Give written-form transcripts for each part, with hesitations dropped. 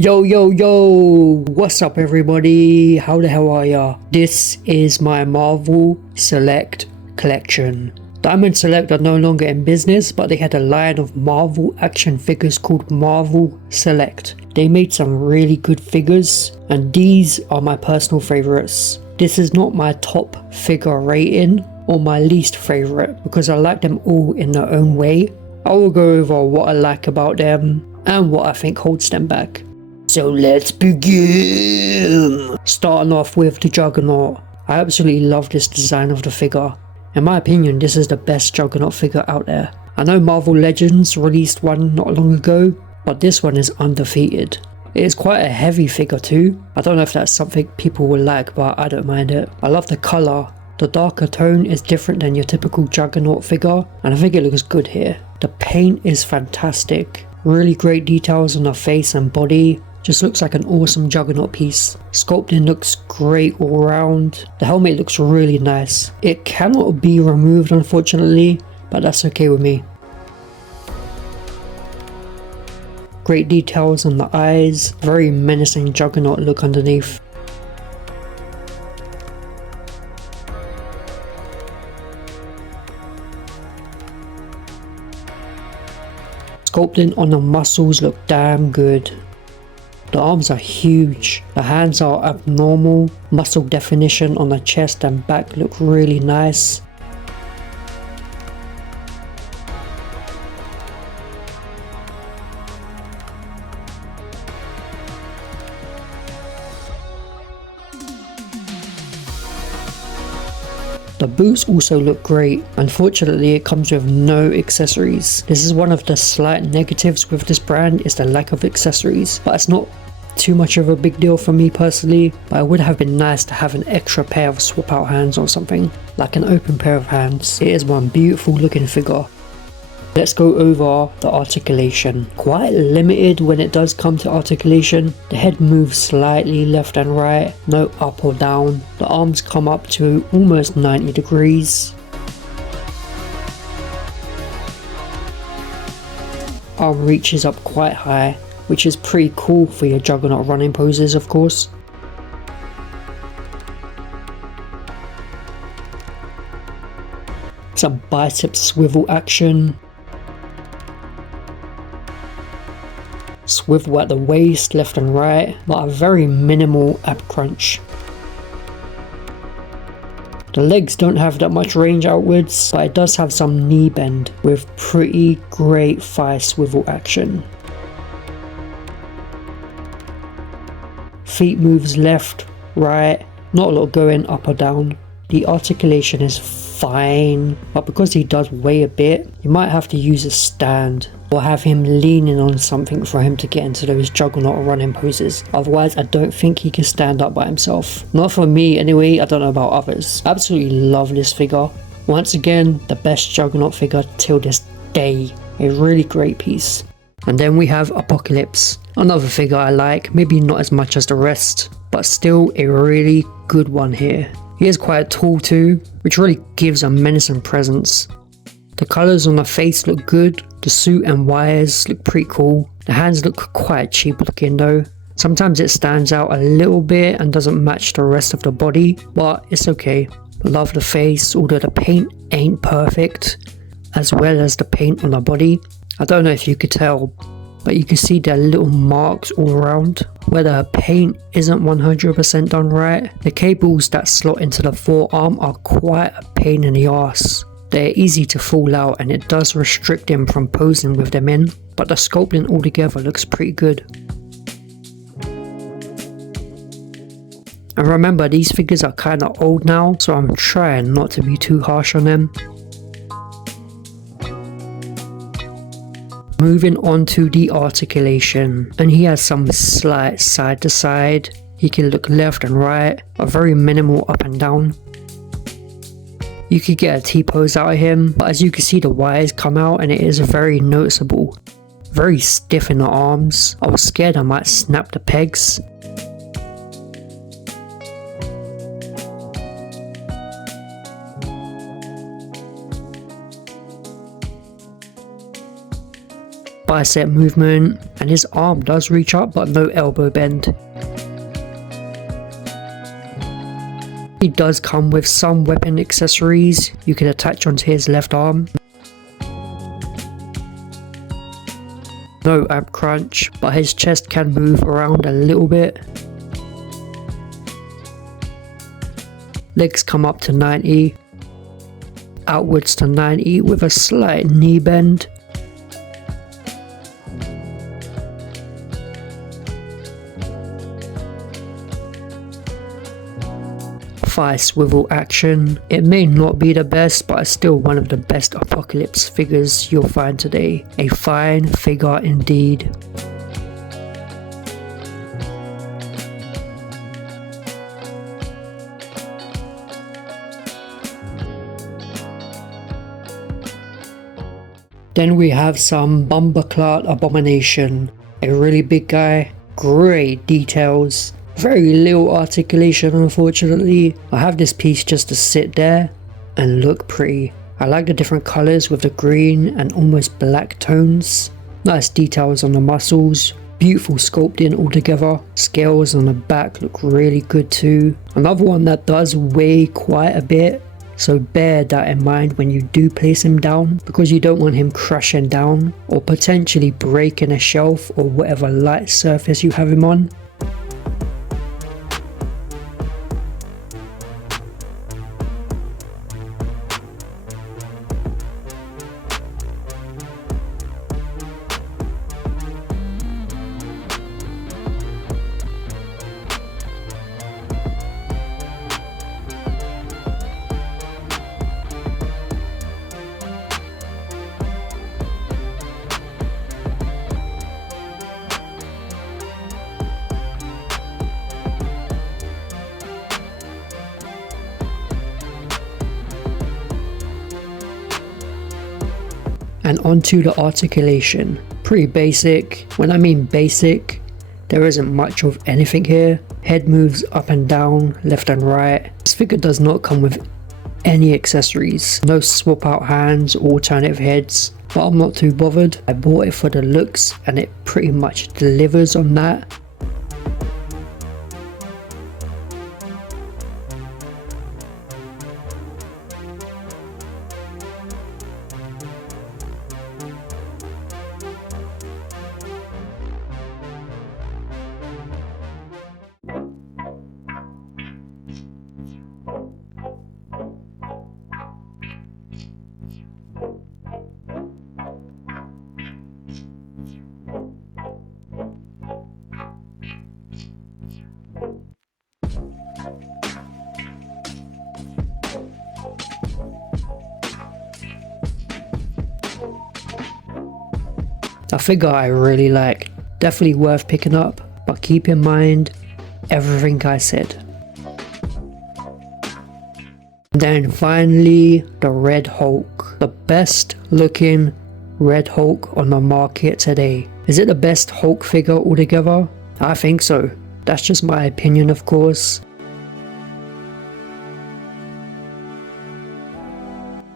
Yo, yo, yo! What's up, everybody? How the hell are ya? This is my Marvel Select collection. Diamond Select are no longer in business, but they had a line of Marvel action figures called Marvel Select. They made some really good figures, and these are my personal favorites. This is not my top figure rating or my least favorite because I like them all in their own way. I will go over what I like about them and what I think holds them back. So let's begin! Starting off with the Juggernaut. I absolutely love this design of the figure. In my opinion, this is the best Juggernaut figure out there. I know Marvel Legends released one not long ago, but this one is undefeated. It is quite a heavy figure too. I don't know if that's something people will like, but I don't mind it. I love the colour. The darker tone is different than your typical Juggernaut figure, and I think it looks good here. The paint is fantastic. Really great details on the face and body. Just looks like an awesome Juggernaut piece. Sculpting looks great all around. The helmet looks really nice. It cannot be removed unfortunately, but that's okay with me. Great details on the eyes. Very menacing Juggernaut look underneath. Sculpting on the muscles look damn good. The arms are huge, the hands are abnormal, muscle definition on the chest and back look really nice. The boots also look great. Unfortunately, it comes with no accessories. This is one of the slight negatives with this brand, is the lack of accessories, but it's not too much of a big deal for me personally. But it would have been nice to have an extra pair of swap out hands or something, like an open pair of hands. It is one beautiful looking figure. Let's go over the articulation. Quite limited when it does come to articulation. The head moves slightly left and right, no up or down. The arms come up to almost 90 degrees. Arm reaches up quite high, which is pretty cool for your Juggernaut running poses, of course. Some bicep swivel action. Swivel at the waist, left and right, but a very minimal ab crunch. The legs don't have that much range outwards, but it does have some knee bend with pretty great thigh swivel action. Feet moves left, right, not a lot going up or down. The articulation is fine, but because he does weigh a bit, you might have to use a stand or have him leaning on something for him to get into those Juggernaut running poses. Otherwise, I don't think he can stand up by himself. Not for me anyway, I don't know about others. Absolutely love this figure. Once again, the best Juggernaut figure till this day. A really great piece. And then we have Apocalypse. Another figure I like, maybe not as much as the rest, but still a really good one here. He is quite tall too, which really gives a menacing presence. The colours on the face look good, the suit and wires look pretty cool. The hands look quite cheap looking though. Sometimes it stands out a little bit and doesn't match the rest of the body, but it's okay. Love the face, although the paint ain't perfect, as well as the paint on the body. I don't know if you could tell, but you can see there are little marks all around where the paint isn't 100% done right. The cables that slot into the forearm are quite a pain in the ass. They're easy to fall out and it does restrict him from posing with them in, but the sculpting altogether looks pretty good. And remember, these figures are kinda old now, so I'm trying not to be too harsh on them. Moving on to the articulation, and he has some slight side to side. He can look left and right, but very minimal up and down. You could get a T-pose out of him, but as you can see the wires come out and it is very noticeable. Very stiff in the arms. I was scared I might snap the pegs. bicep movement, and his arm does reach up but no elbow bend. He does come with some weapon accessories you can attach onto his left arm. No ab crunch, but his chest can move around a little bit. Legs come up to 90, outwards to 90 with a slight knee bend. Thigh swivel action. It may not be the best, but it's still one of the best Apocalypse figures you'll find today. A fine figure indeed. Then we have some Bumbleclot Abomination. A really big guy, great details. Very little articulation unfortunately. I have this piece just to sit there and look pretty. I like the different colours with the green and almost black tones. Nice details on the muscles. Beautiful sculpting altogether. Scales on the back look really good too. Another one that does weigh quite a bit, so bear that in mind when you do place him down, because you don't want him crashing down or potentially breaking a shelf or whatever light surface you have him on. And onto the articulation. Pretty basic. When I mean basic, there isn't much of anything here. Head moves up and down, left and right. This figure does not come with any accessories. No swap out hands or alternative heads, but I'm not too bothered. I bought it for the looks and it pretty much delivers on that. A figure I really like, definitely worth picking up, but keep in mind everything I said. Then finally, the Red Hulk, the best looking Red Hulk on the market today. Is it the best Hulk figure altogether? I think so. That's just my opinion, of course.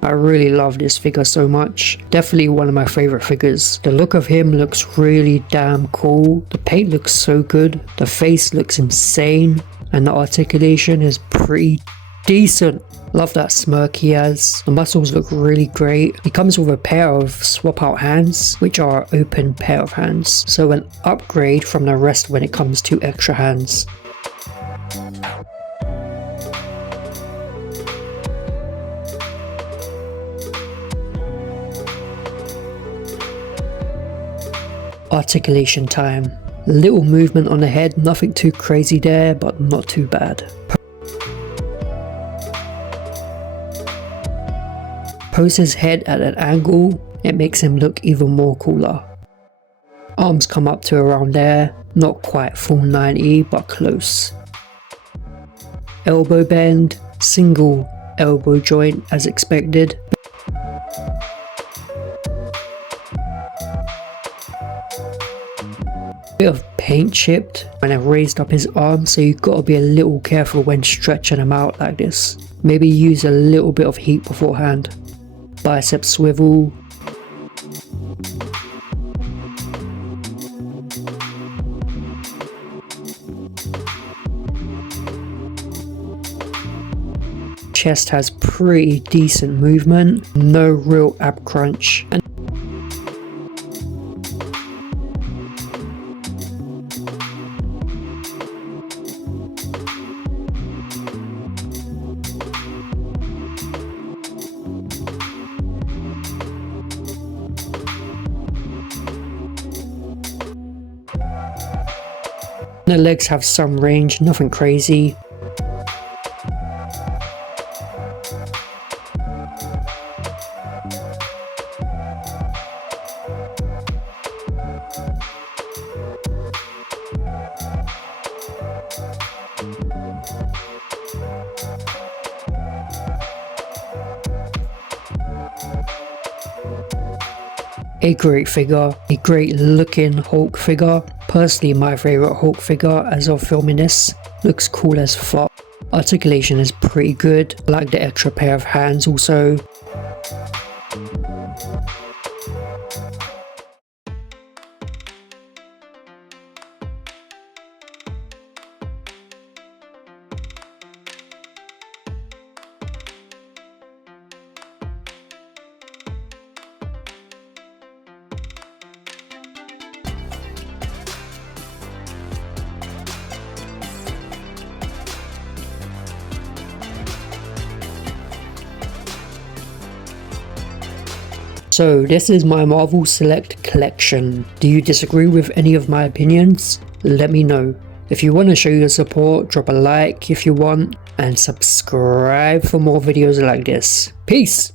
I really love this figure so much. Definitely one of my favorite figures. The look of him looks really damn cool. The paint looks so good. The face looks insane. And the articulation is pretty decent. Love that smirk he has. The muscles look really great. He comes with a pair of swap out hands, which are an open pair of hands. So an upgrade from the rest when it comes to extra hands. Articulation time. Little movement on the head, nothing too crazy there, but not too bad. Pose his head at an angle, it makes him look even more cooler. Arms come up to around there, not quite full 90 but close. Elbow bend, single elbow joint as expected. Bit of paint chipped when I raised up his arm, so you gotta be a little careful when stretching them out like this. Maybe use a little bit of heat beforehand. Bicep swivel. chest has pretty decent movement, no real ab crunch. And the legs have some range, nothing crazy. A great figure, a great looking Hulk figure. Personally my favourite Hulk figure as of filming this. Looks cool as fuck. Articulation is pretty good. I like the extra pair of hands also. So this is my Marvel Select collection. Do you disagree with any of my opinions? Let me know. If you want to show your support, drop a like if you want, and subscribe for more videos like this. Peace!